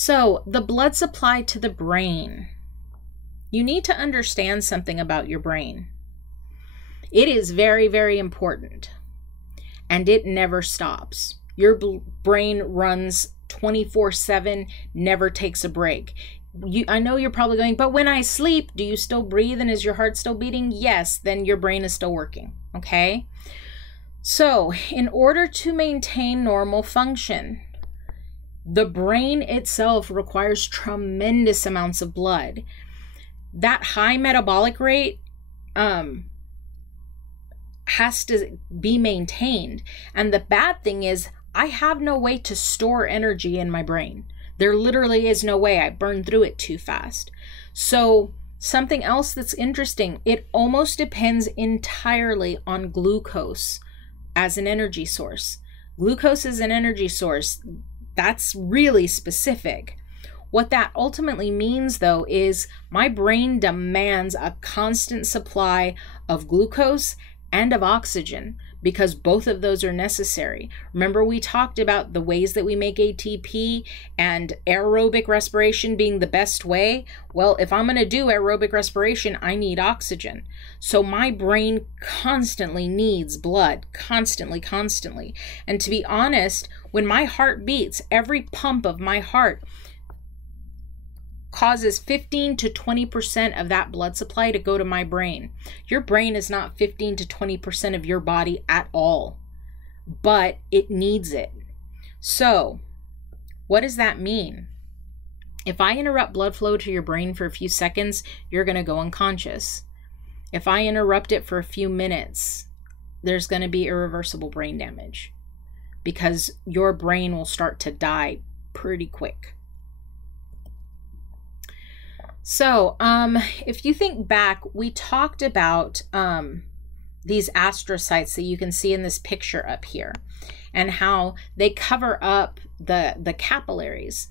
So the blood supply to the brain. You need to understand something about your brain. It is very, very important, and it never stops. Your brain runs 24/7, never takes a break. I know you're probably going, but when I sleep, do you still breathe and is your heart still beating? Yes, then your brain is still working, okay? So in order to maintain normal function, the brain itself requires tremendous amounts of blood. That high metabolic rate has to be maintained. And the bad thing is, I have no way to store energy in my brain. There literally is no way. I burn through it too fast. So something else that's interesting, it almost depends entirely on glucose as an energy source. Glucose is an energy source. That's really specific. What that ultimately means, though, is my brain demands a constant supply of glucose and of oxygen, because both of those are necessary. Remember, we talked about the ways that we make ATP and aerobic respiration being the best way. Well, if I'm going to do aerobic respiration, I need oxygen. So my brain constantly needs blood, constantly. And to be honest, when my heart beats, every pump of my heart causes 15 to 20% of that blood supply to go to my brain. Your brain is not 15 to 20% of your body at all, but it needs it. So what does that mean? If I interrupt blood flow to your brain for a few seconds, you're going to go unconscious. If I interrupt it for a few minutes, there's going to be irreversible brain damage, because your brain will start to die pretty quick. So if you think back, we talked about these astrocytes that you can see in this picture up here, and how they cover up the capillaries.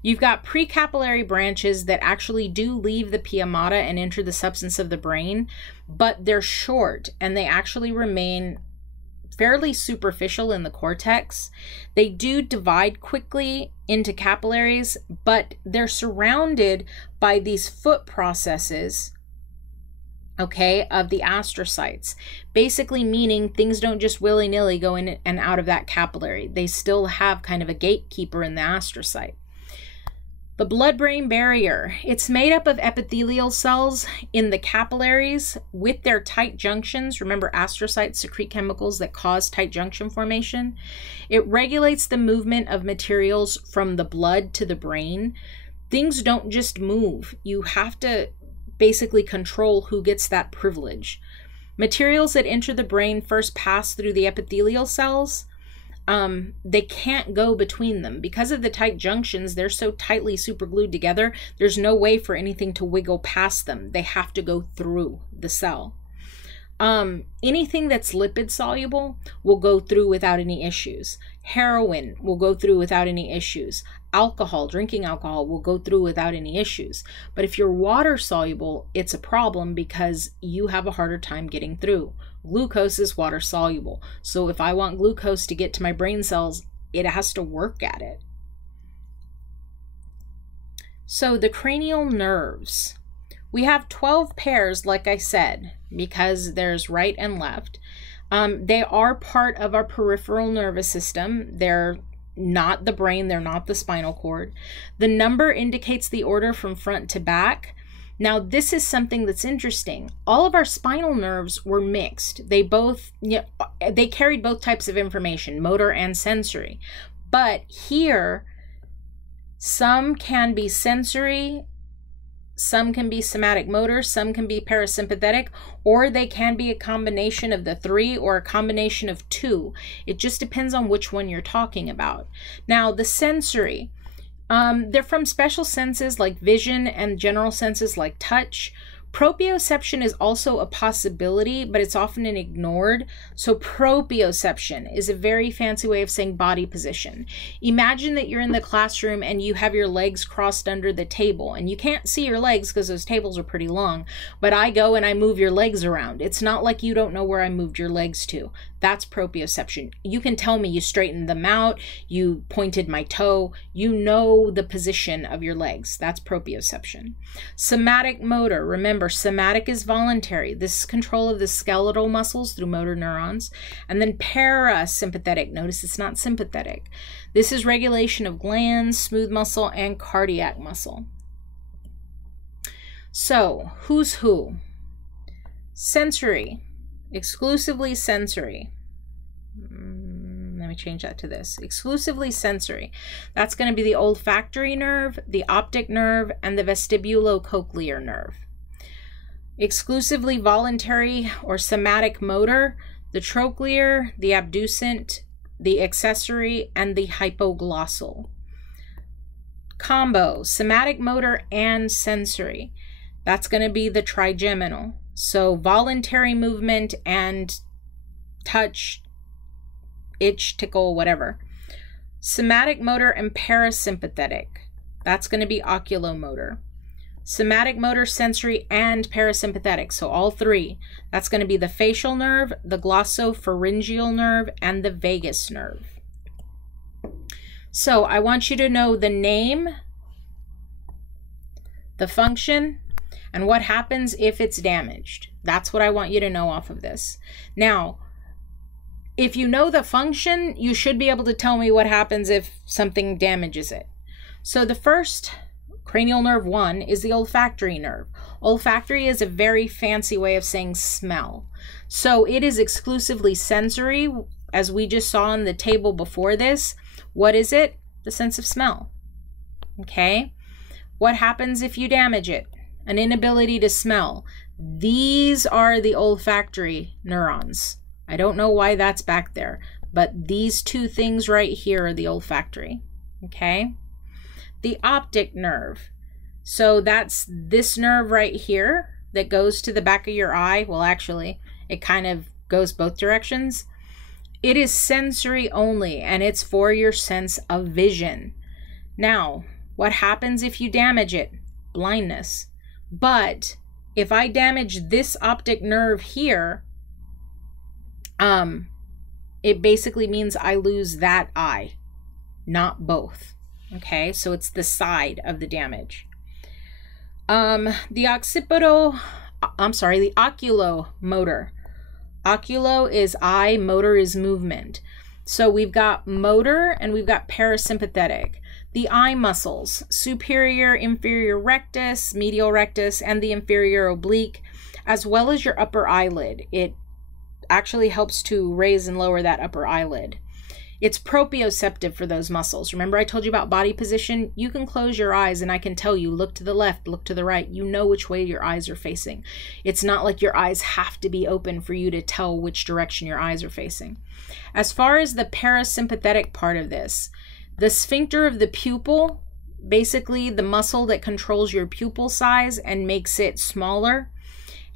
You've got precapillary branches that actually do leave the pia mater and enter the substance of the brain, but they're short and they actually remain fairly superficial in the cortex. They do divide quickly into capillaries, but they're surrounded by these foot processes, okay, of the astrocytes. Basically meaning things don't just willy-nilly go in and out of that capillary. They still have kind of a gatekeeper in the astrocyte. The blood-brain barrier, it's made up of epithelial cells in the capillaries with their tight junctions. Remember, astrocytes secrete chemicals that cause tight junction formation. It regulates the movement of materials from the blood to the brain. Things don't just move. You have to basically control who gets that privilege. Materials that enter the brain first pass through the epithelial cells. They can't go between them. Because of the tight junctions, they're so tightly superglued together, there's no way for anything to wiggle past them. They have to go through the cell. Anything that's lipid soluble will go through without any issues. Heroin will go through without any issues. Alcohol, drinking alcohol, will go through without any issues. But if you're water soluble, it's a problem because you have a harder time getting through. Glucose is water soluble. So if I want glucose to get to my brain cells, it has to work at it. So the cranial nerves. We have 12 pairs, like I said, because there's right and left. They are part of our peripheral nervous system. They're not the brain. They're not the spinal cord. The number indicates the order from front to back. Now, this is something that's interesting. All of our spinal nerves were mixed. They both, they carried both types of information, motor and sensory. But here, some can be sensory, some can be somatic motor, some can be parasympathetic, or they can be a combination of the three or a combination of two. It just depends on which one you're talking about. Now, the sensory, they're from special senses like vision and general senses like touch. Proprioception is also a possibility, but it's often ignored. So proprioception is a very fancy way of saying body position. Imagine that you're in the classroom and you have your legs crossed under the table, and you can't see your legs because those tables are pretty long, but I go and I move your legs around. It's not like you don't know where I moved your legs to. That's proprioception. You can tell me you straightened them out, you pointed my toe, you know the position of your legs. That's proprioception. Somatic motor, remember, somatic is voluntary. This is control of the skeletal muscles through motor neurons. And then parasympathetic, notice it's not sympathetic. This is regulation of glands, smooth muscle, and cardiac muscle. So, who's who? Sensory, exclusively sensory. Let me change that to this. Exclusively sensory. That's going to be the olfactory nerve, the optic nerve, and the vestibulocochlear nerve. Exclusively voluntary or somatic motor, the trochlear, the abducent, the accessory, and the hypoglossal. Combo, somatic motor and sensory. That's going to be the trigeminal. So voluntary movement and touch, itch, tickle, whatever. Somatic motor and parasympathetic. That's going to be oculomotor. Somatic motor, sensory, and parasympathetic. So all three. That's going to be the facial nerve, the glossopharyngeal nerve, and the vagus nerve. So I want you to know the name, the function, and what happens if it's damaged. That's what I want you to know off of this. Now, if you know the function, you should be able to tell me what happens if something damages it. So the first cranial nerve 1 is the olfactory nerve. Olfactory is a very fancy way of saying smell. So it is exclusively sensory, as we just saw on the table before this. What is it? The sense of smell. Okay? What happens if you damage it? An inability to smell. These are the olfactory neurons. I don't know why that's back there, but these two things right here are the olfactory. Okay? The optic nerve. So that's this nerve right here that goes to the back of your eye. Well, actually, it kind of goes both directions. It is sensory only, and it's for your sense of vision. Now, what happens if you damage it? Blindness. But if I damage this optic nerve here, it basically means I lose that eye, not both. Okay, so it's the side of the damage. The oculomotor. Oculo is eye, motor is movement. So we've got motor and we've got parasympathetic. The eye muscles, superior, inferior rectus, medial rectus, and the inferior oblique, as well as your upper eyelid. It actually helps to raise and lower that upper eyelid. It's proprioceptive for those muscles. Remember I told you about body position? You can close your eyes and I can tell you, look to the left, look to the right. You know which way your eyes are facing. It's not like your eyes have to be open for you to tell which direction your eyes are facing. As far as the parasympathetic part of this, the sphincter of the pupil, basically the muscle that controls your pupil size and makes it smaller,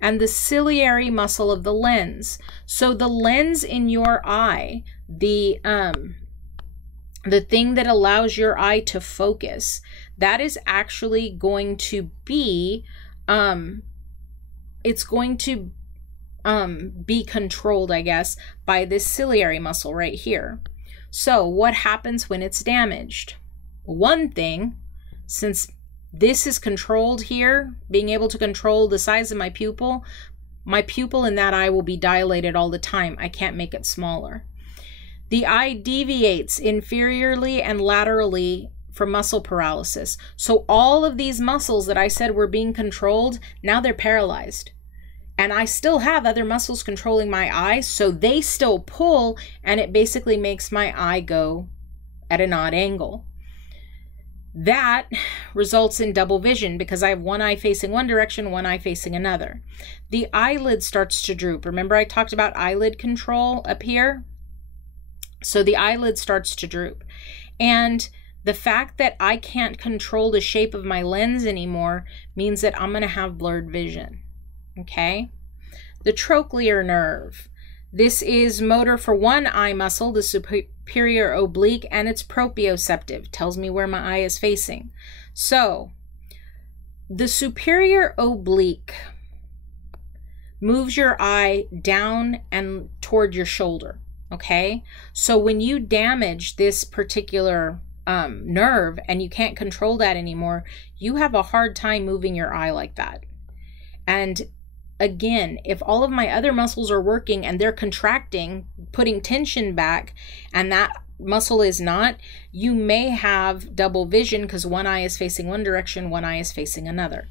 and the ciliary muscle of the lens. So the lens in your eye, the thing that allows your eye to focus, that is actually going to be, it's going to be controlled, I guess, by this ciliary muscle right here. So what happens when it's damaged? One thing, since this is controlled here, being able to control the size of my pupil in that eye will be dilated all the time. I can't make it smaller. The eye deviates inferiorly and laterally for muscle paralysis. So all of these muscles that I said were being controlled, now they're paralyzed. And I still have other muscles controlling my eye, so they still pull, and it basically makes my eye go at an odd angle. That results in double vision because I have one eye facing one direction, one eye facing another. The eyelid starts to droop. Remember I talked about eyelid control up here? So the eyelid starts to droop. And the fact that I can't control the shape of my lens anymore means that I'm going to have blurred vision. okay? The trochlear nerve. This is motor for one eye muscle, the superior oblique, and it's proprioceptive. Tells me where my eye is facing. So, the superior oblique moves your eye down and toward your shoulder, okay? So when you damage this particular nerve and you can't control that anymore, you have a hard time moving your eye like that. And again, if all of my other muscles are working and they're contracting, putting tension back, and that muscle is not, you may have double vision because one eye is facing one direction, one eye is facing another.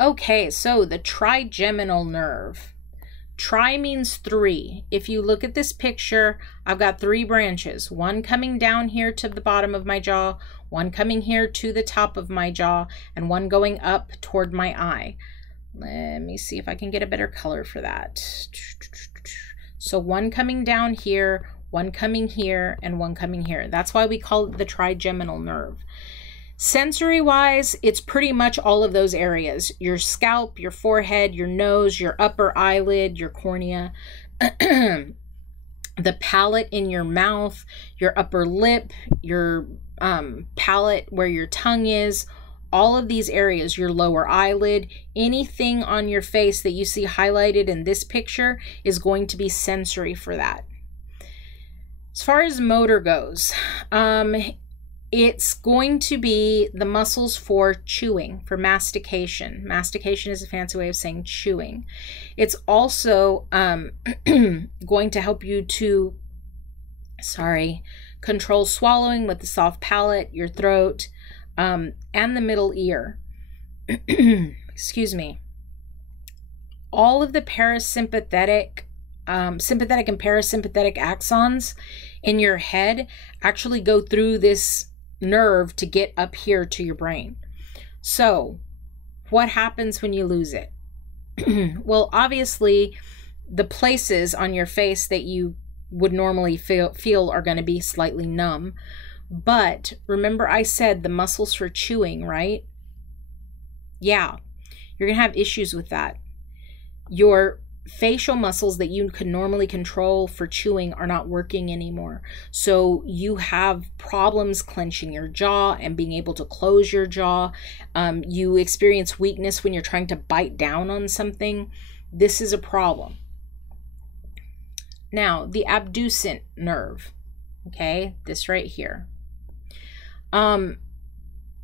Okay, so the trigeminal nerve. Tri means three. If you look at this picture, I've got three branches. One coming down here to the bottom of my jaw, one coming here to the top of my jaw, and one going up toward my eye. Let me see if I can get a better color for that. So one coming down here, one coming here, and one coming here. That's why we call it the trigeminal nerve. Sensory-wise, it's pretty much all of those areas. Your scalp, your forehead, your nose, your upper eyelid, your cornea, the palate in your mouth, your upper lip, your palate where your tongue is, all of these areas, your lower eyelid, anything on your face that you see highlighted in this picture is going to be sensory for that. As far as motor goes, it's going to be the muscles for chewing, for mastication. Mastication is a fancy way of saying chewing. It's also going to help you to, control swallowing with the soft palate, your throat, and the middle ear. Excuse me. All of the parasympathetic, sympathetic and parasympathetic axons in your head actually go through this nerve to get up here to your brain. So what happens when you lose it? Well, obviously the places on your face that you would normally feel are going to be slightly numb. But remember I said the muscles for chewing, right? Yeah, you're going to have issues with that. Your facial muscles that you could normally control for chewing are not working anymore. So you have problems clenching your jaw and being able to close your jaw. You experience weakness when you're trying to bite down on something. This is a problem. Now, the abducent nerve, okay, this right here. It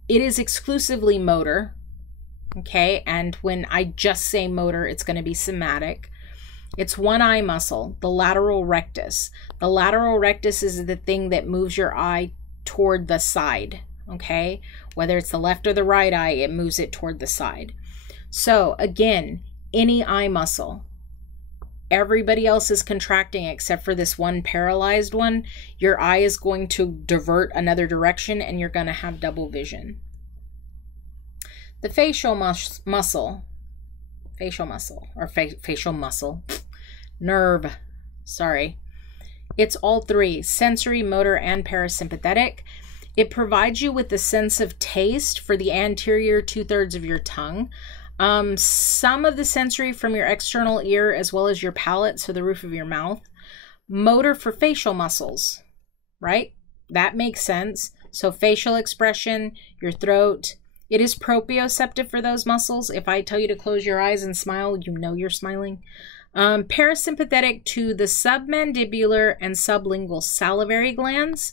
is exclusively motor, okay, and when I just say motor, it's going to be somatic. It's one eye muscle, the lateral rectus. The lateral rectus is the thing that moves your eye toward the side, okay? Whether it's the left or the right eye, it moves it toward the side. So again, any eye muscle, everybody else is contracting except for this one paralyzed one. Your eye is going to divert another direction and you're going to have double vision. The facial muscle nerve, it's all three, sensory, motor, and parasympathetic. It provides you with the sense of taste for the anterior 2/3 of your tongue. Some of the sensory from your external ear as well as your palate, so the roof of your mouth. Motor for facial muscles, right? That makes sense. So facial expression, your throat. It is proprioceptive for those muscles. If I tell you to close your eyes and smile, you know you're smiling. Parasympathetic to the submandibular and sublingual salivary glands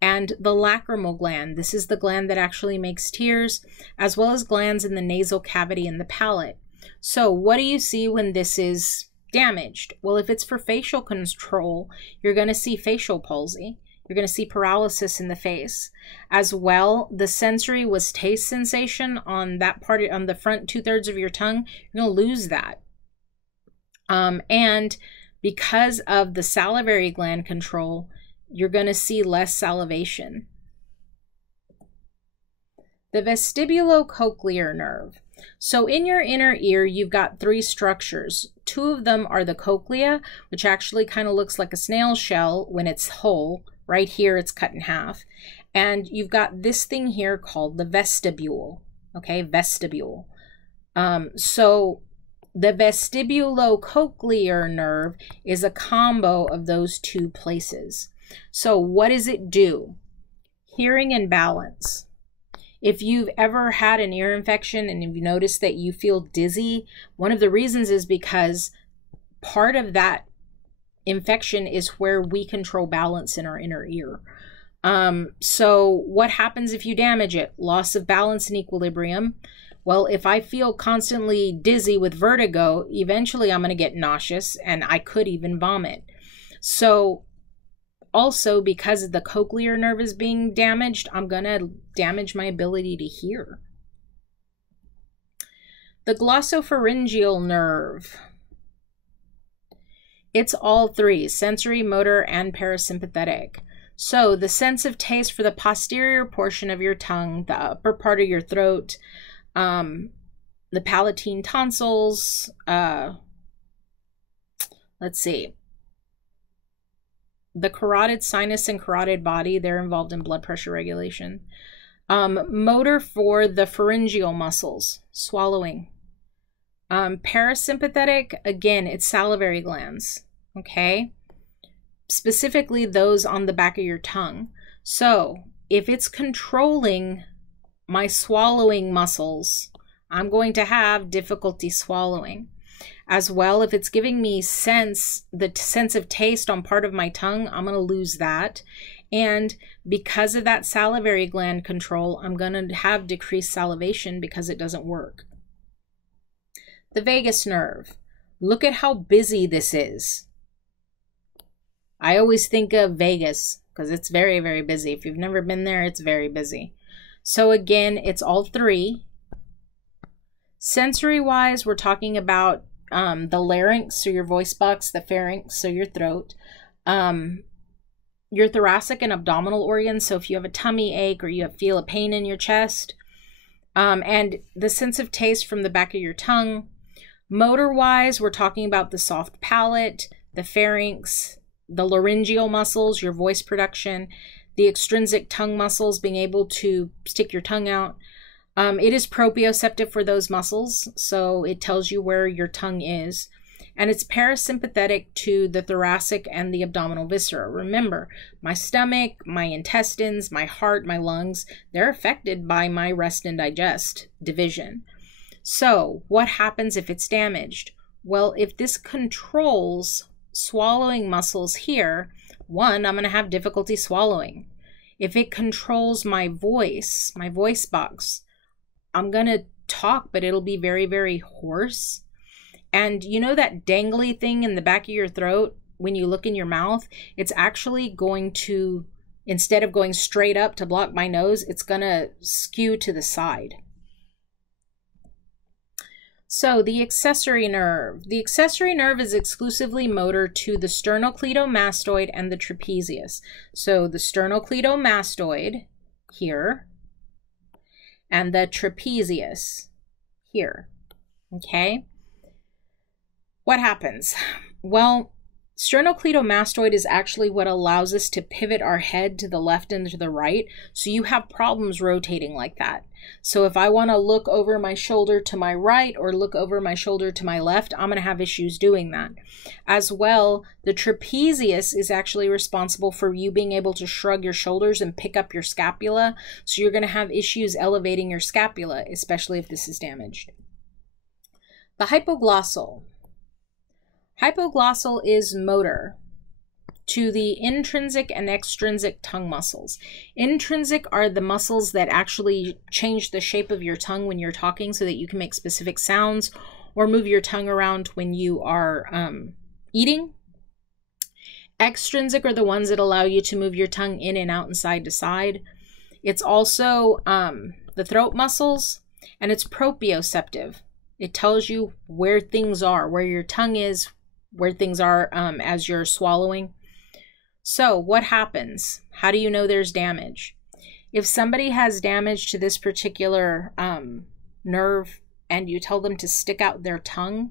and the lacrimal gland. This is the gland that actually makes tears, as well as glands in the nasal cavity and the palate. So what do you see when this is damaged? Well, if it's for facial control, you're going to see facial palsy. You're going to see paralysis in the face. As well, the sensory was taste sensation on that part, on the front 2/3 of your tongue. You're going to lose that. And because of the salivary gland control, you're going to see less salivation. The vestibulocochlear nerve. So in your inner ear, you've got three structures. Two of them are the cochlea, which actually kind of looks like a snail shell when it's whole. Right here, it's cut in half. And you've got this thing here called the vestibule. Okay, vestibule. So the vestibulocochlear nerve is a combo of those two places. So what does it do? Hearing and balance. If you've ever had an ear infection and you've noticed that you feel dizzy, one of the reasons is because part of that infection is where we control balance in our inner ear. So what happens if you damage it? Loss of balance and equilibrium. Well, if I feel constantly dizzy with vertigo, eventually I'm going to get nauseous and I could even vomit. So also, because the cochlear nerve is being damaged, I'm going to damage my ability to hear. The glossopharyngeal nerve. It's all three, sensory, motor, and parasympathetic. So the sense of taste for the posterior portion of your tongue, the upper part of your throat, the palatine tonsils, let's see, the carotid sinus and carotid body, they're involved in blood pressure regulation. Motor for the pharyngeal muscles, swallowing. Parasympathetic, again, it's salivary glands, okay? Specifically those on the back of your tongue. So if it's controlling my swallowing muscles, I'm going to have difficulty swallowing. As well, if it's giving me the sense of taste on part of my tongue, I'm going to lose that. And because of that salivary gland control, I'm going to have decreased salivation because it doesn't work. The vagus nerve. Look at how busy this is. I always think of Vegas because it's very, very busy. If you've never been there, it's very busy. So again, it's all three. Sensory-wise, we're talking about the larynx, so your voice box, the pharynx, so your throat, your thoracic and abdominal organs, so if you have a tummy ache or you feel a pain in your chest, and the sense of taste from the back of your tongue. Motor-wise, we're talking about the soft palate, the pharynx, the laryngeal muscles, your voice production, the extrinsic tongue muscles, being able to stick your tongue out. It is proprioceptive for those muscles, so it tells you where your tongue is. And it's parasympathetic to the thoracic and the abdominal viscera. Remember, my stomach, my intestines, my heart, my lungs, they're affected by my rest and digest division. So what happens if it's damaged? Well, if this controls swallowing muscles here, one, I'm going to have difficulty swallowing. If it controls my voice box, I'm going to talk, but it'll be very, very hoarse. And you know that dangly thing in the back of your throat when you look in your mouth? It's actually going to, instead of going straight up to block my nose, it's going to skew to the side. So the accessory nerve. The accessory nerve is exclusively motor to the sternocleidomastoid and the trapezius. So the sternocleidomastoid here and the trapezius here. Okay? What happens? Well, sternocleidomastoid is actually what allows us to pivot our head to the left and to the right. So you have problems rotating like that. So if I want to look over my shoulder to my right or look over my shoulder to my left, I'm going to have issues doing that. As well, the trapezius is actually responsible for you being able to shrug your shoulders and pick up your scapula. So you're going to have issues elevating your scapula, especially if this is damaged. The hypoglossal. Hypoglossal is motor to the intrinsic and extrinsic tongue muscles. Intrinsic are the muscles that actually change the shape of your tongue when you're talking so that you can make specific sounds or move your tongue around when you are eating. Extrinsic are the ones that allow you to move your tongue in and out and side to side. It's also the throat muscles, and it's proprioceptive. It tells you where things are, where your tongue is, where things are as you're swallowing. So what happens? How do you know there's damage? If somebody has damage to this particular nerve and you tell them to stick out their tongue,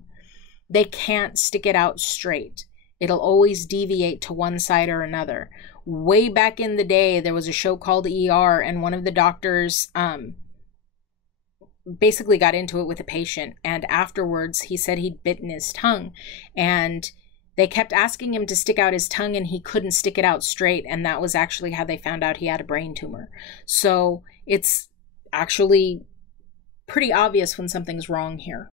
they can't stick it out straight. It'll always deviate to one side or another. Way back in the day, there was a show called ER, and one of the doctors basically got into it with a patient, and afterwards he said he'd bitten his tongue, and they kept asking him to stick out his tongue and he couldn't stick it out straight, and that was actually how they found out he had a brain tumor. So it's actually pretty obvious when something's wrong here.